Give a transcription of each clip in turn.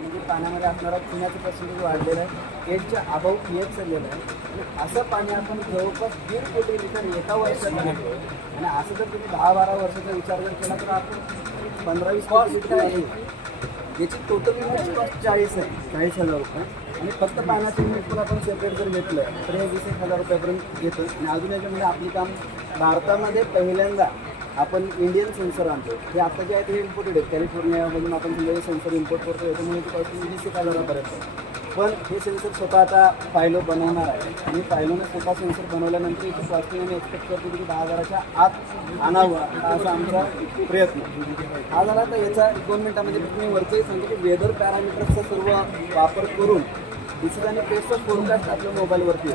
म्हणजे पाण्यामध्ये असणारा चुन्याचं पर्सेंटेज वाढलेलं आहे एजच्या अभाव पी एच चाललेलं आहे. आणि असं पाणी आपण जवळपास दीड कोटी लिटर एका वर्षात घेतो आणि असं जर तुम्ही दहा बारा वर्षाचा विचार जर केला तर आपण पंधरा वीस कॉस्ट लिटर आहे. याची टोटल युनिटची कॉस्ट चाळीस आहे चाळीस हजार रुपये. आणि फक्त पाण्याचं युनिट पण आपण सेपरेट जर घेतलं तर हे वीस एक हजार रुपयापर्यंत घेतो आणि अजून याच्यामध्ये आपली काम भारतामध्ये पहिल्यांदा आपण इंडियन सेन्सर आणतो. हे आता जे आहे ते इम्पोर्टेड आहेत. कॅलिफोर्नियामधून आपण समजा सेन्सर इम्पोर्ट करतो. याच्यामुळे ते वीस एक हजारापर्यंत पण हे सेन्सर स्वतः आता फायलो बनवणार आहे. आणि फायलोने स्वतः सेन्सर बनवल्यानंतर इथे कॉस्टिंग आम्ही एक्सपेक्ट करतो की दहा हजाराच्या आत आणावं असा आमचा प्रयत्न. हा झाला तर याचा दोन मिनटामध्ये मी वरचंही सांगतो की वेदर पॅरामीटर्सचा सर्व वापर करून दिसत आणि पेजचा फोरकास्ट आपल्या मोबाईलवरती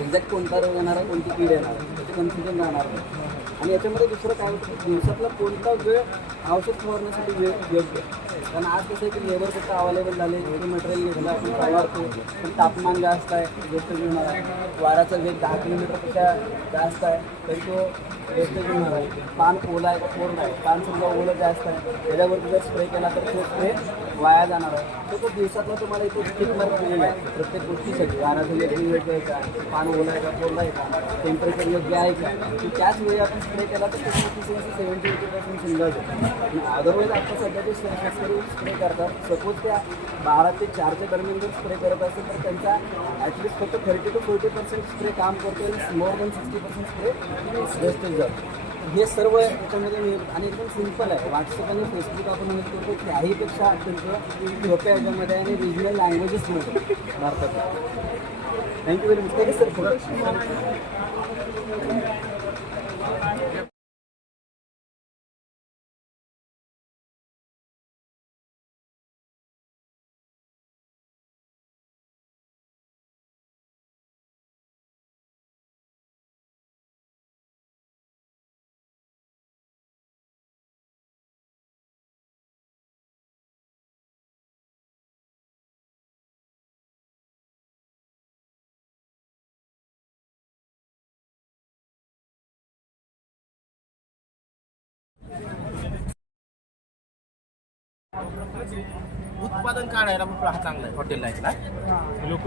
एक्झॅक्ट कोणता रोग येणार आहे कोणती कीड येणार आहे कन्फ्युजन राहणार नाही. आणि याच्यामध्ये दुसरं काय होतं की दिवसातला कोणता वेळ औषध फवारण्यासाठी वेळ योग्य? कारण आज कसं आहे की लेबर फक्त अवेलेबल झाले एवढं मटेरियल घेतलं आपण फवारतो पण तापमान जास्त आहे वेस्टेज होणार आहे. वेग दहा किलोमीटरपेक्षा जास्त आहे. तरी तो वेस्टेज होणार आहे. पान ओला आहे का कोरडं आहे. पान समजा ओलं जास्त आहे त्याच्यावरती जर स्प्रे केला तर तो स्प्रे वाया जाणार आहे. तर तो दिवसातला तुम्हाला इथे स्टिक दिलेला आहे. प्रत्येक गोष्टीसाठी. वाऱ्याचं वेग योग्य आहे का? पान ओलं आहे का कोरडं आहे का? टेम्परेचर योग्य आहे का? की त्याच वेळी आपण स्प्रे केला तर त्याची एफिशियन्सी सेवन्टी एटी पर्सेंट समजा आणि अदरवाईज आता सध्या ते शेतकरी स्प्रे करतात सपोज त्या बारा ते चारच्या दरम्यान जर स्प्रे करत असेल तर त्यांचा ॲटलिस्ट फक्त thirty two forty percent spray काम करतो आणि more than sixty percent spray हे सर्व याच्यामध्ये मी- आणि एकदम सिंपल आहे. व्हॉट्सअप आणि फेसबुक आपण यूज करतो. त्याहीपेक्षा अत्यंत सोप्या याच्यामध्ये आणि रिजनल लँग्वेजेसमध्ये भारतात thank you very much thank you sir उत्पादन काढायला हा चांगला आहे हॉटेल लाईफला लोक